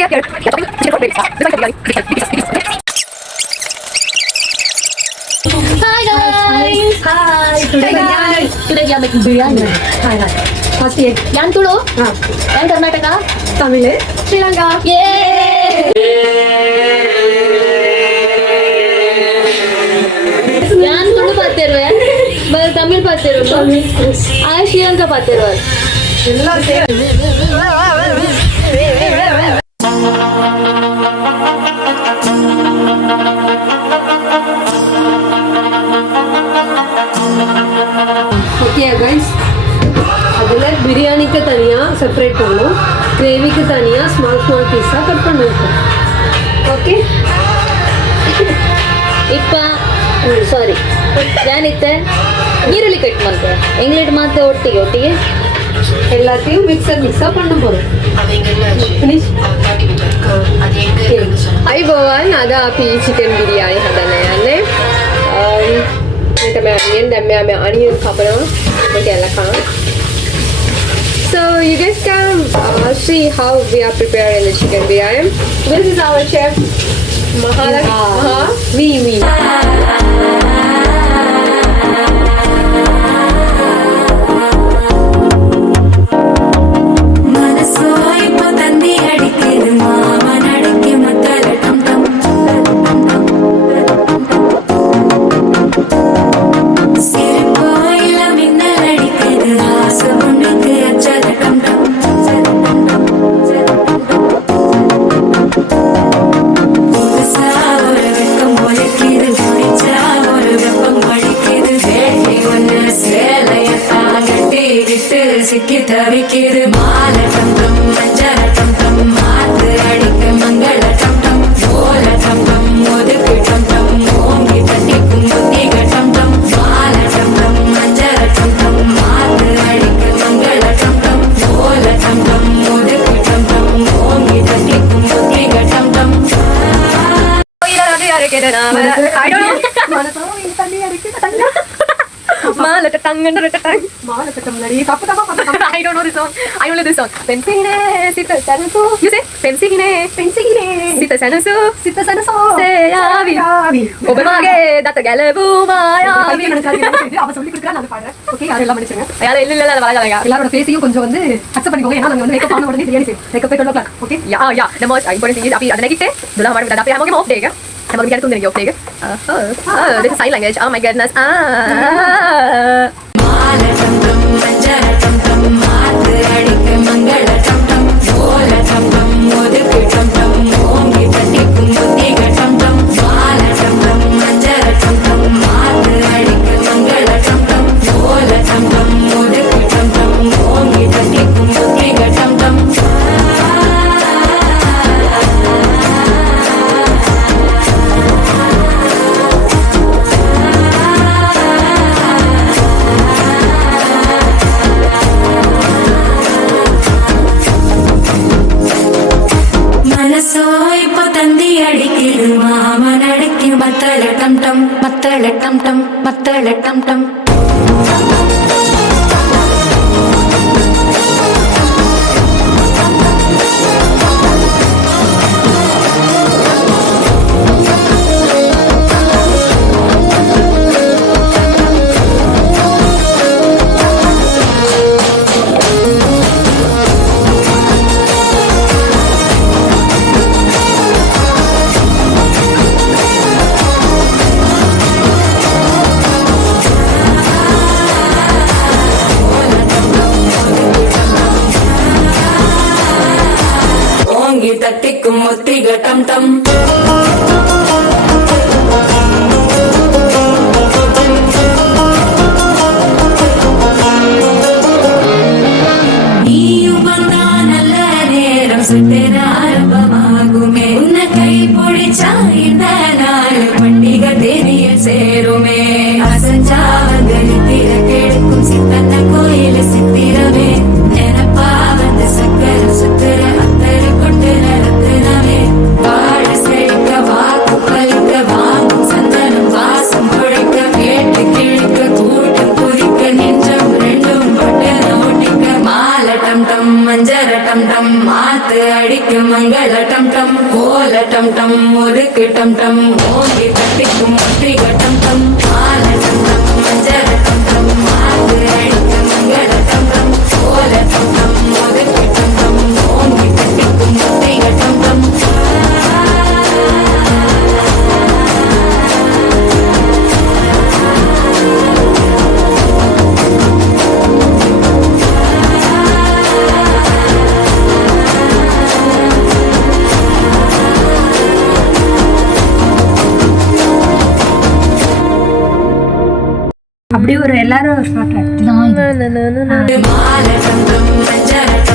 Hi guys. Hi. Today we are making biryani. Hi. First egg. Yan Tulo. Yan Karnataka. Tamil. Sri Lanka. Yay. Yan Tulo பார்த்திருவே. But Tamil பார்த்திருவே. Sri Lanka பார்த்திருவே. எல்லாம் okay guys, அதில் பிரியாணிக்கு தனியாக separate பண்ணணும், கிரேவிக்கு தனியாக ஸ்மால் பீஸாக கட் பண்ணிருக்கோம். ஓகே, இப்போ ಸಾರಿ ಏನಿತ್ತೆ ನೀರುಳ್ಳಿ ಕಟ್ ಮಾಡ್ತಾರೆ ಎಂಗ್ಲಿಟ್ ಮಾತ್ರ ಒಟ್ಟಿಗೆ எல்லாத்தையும் மிக்ஸாக பண்ண போகிறோம். Ayun, ada api chicken biryani hadana yanne. Kita may onion kapana, magkailangan. So you guys can see how we are preparing the chicken biryani. This is our chef, Mahalakshmi. தவிக்கிது மால டம் டம் மஞ்சள டம் டம் மாத்து அடிக்க மங்கள டம் டம் ஓல டம் டம் ஒதுக்கு டம் டம் ஓங்கி தட்டிக்கும் புத்திக டம் டம் மால டம் டம் மஞ்சள டம் டம் மாத்து அடிக்க மங்கள டம் டம் ஓல டம் டம் ஒதுக்கு டம் டம் ஓங்கி தட்டிக்கும் புத்திக டம் டம். I don't know. I don't know this song. I only this song. Pensine, sita sanasu. You say pensine, sita sanasu. Say avi. Obamage, that galabu maya. அவ சொல்லி கொடுக்குறா, நான் பாடுறேன். ஓகே, யாரும் எல்லாம் மன்னிச்சிருங்க. யாரும் இல்ல வராங்க. எல்லாரோட ஃபேஸையும் கொஞ்சம் வந்து அக்செப்ட் பண்ணிக்கோங்க. ஏன்னா நாங்க வந்து மேக்கப் ஆன உடனே பிரியாணி செய்வோம். Makeup 12 o'clock. Okay, Yeah. The most important thing is api adana kitte. Dula maru dada api hamoge off day ga. Hamoge biryani tunne off day ga. This is sign language. Oh my goodness. மால டம் டம் மஞ்சள டம் டம் மாத்து அடிக்க மங்கள டம் டம் ஓல டம் டம் ஒதுக்கு டம் டம் ஓங்கி தட்டிக்கும் புத்திக டம் டம் மால டம் டம் மஞ்சள டம் டம் மாத்து அடிக்க மங்கள டம் டம் ஓல டம் டம் ஒதுக்கு டம் டம் ஓங்கி தட்டிக்கும் புத்திக டம் டம். மனசோ இப்போ தந்தி அடிக்குது மாமன் அடிக்கு மத்தள டம் டம் மத்தள டம் டம் மத்தள டம் டம். ஓங்கி தட்டிக்கும் முத்திக டம் டம். நீயும் வந்தா நல்ல நேரம் சுட்டென ஆரம்பமாகுமே உன்னை கை பிடிச்சா இந்த நாள் பண்டிகை தேனியில் சேருமே அசஞ்சா வந்து நித்திர கெடுக்கும் சித்தன்ன கோயில சித்திரமே நினப்பா வந்து சக்கர சுத்துற அத்தரு கொண்டு நடத்துனவே வாழ செழிக்க வாக்கு மங்கள டம் டம் ஓல டம் டம் ஒதுக்கு டம் டம் ஓங்கி தட்டிக்கும் முத்திக டம் டம் மால டம் டம் மஞ்சள டம் டம் மாத்து அடிக்க மங்கள டம் டம் ஓல டம் டம் ஒதுக்கு டம் டம் ஓங்கி தட்டிக்கும் முத்திக டம் டம் அப்படியே ஒரு எல்லாரும் ஸ்டார்ட் மால டம் டம் மஞ்சள